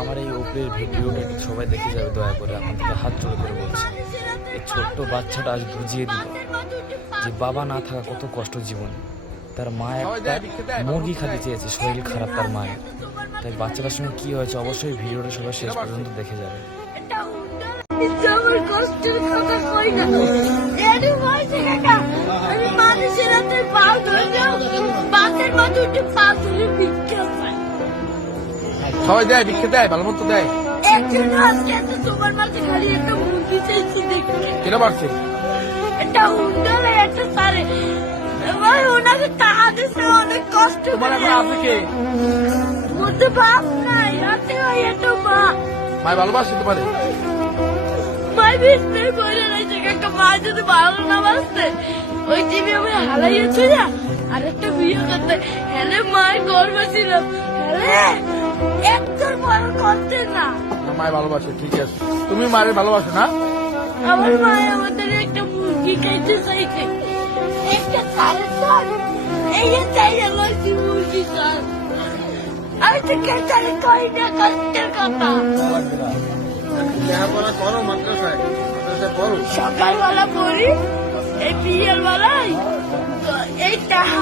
আমার এই ওপরের ভিডিওটা একটু সবাই দেখে যাবে দয়া করে, আপনাদেরকে হাত জোড় করে বলছি। এই ছোট্ট বাচ্চাটা আজ বুঝিয়ে দিল যে বাবা না থাকা কত কষ্ট জীবন। তার মা একটা মুরগি খেতে চেয়েছে, শরীর খারাপ তার মায়ের। তাই বাচ্চাটার সঙ্গে কি হয়েছে অবশ্যই ভিডিওটা সবাই শেষ পর্যন্ত দেখে যাবে। সবাই দেয়, ভিক্ষা দেয়, ভালো মতো দেয়। তোমার মাঝে খালি একটা মুরগি চাইছি দেখতে। কেনা পারছে একটা উন্ডালে একটা তারে ভাই ওনাকে টাকা দিতে অনেক কষ্ট তোমার এখন আছে কে? বলতে বাপ নাই, হাতে হয় একটা মা। মায় ভালোবাসে তোমারে? মাই বিস্তে বলে রয়েছে একটা মা যদি ভালো না বাসতে ওই টিভি আমি হারাইয়েছে না আর একটা বিয়ে করতে হেলে মায়ের গর্ব ছিল, হেলে একটার বড় করতে না। মায় ভালোবাসে, ঠিক আছে। তুমি মায়ের ভালোবাসো না? আমার মায়ের আমাদের একটা মুরগি খাইতে চাইছে, একটা কারের সার এই যে চাই আমার মুরগি সার। আমি তো কেটারে কই না কষ্টের কথা। সকালবেলা পড়ি, এই বিয়ের বেলায় এই টাকা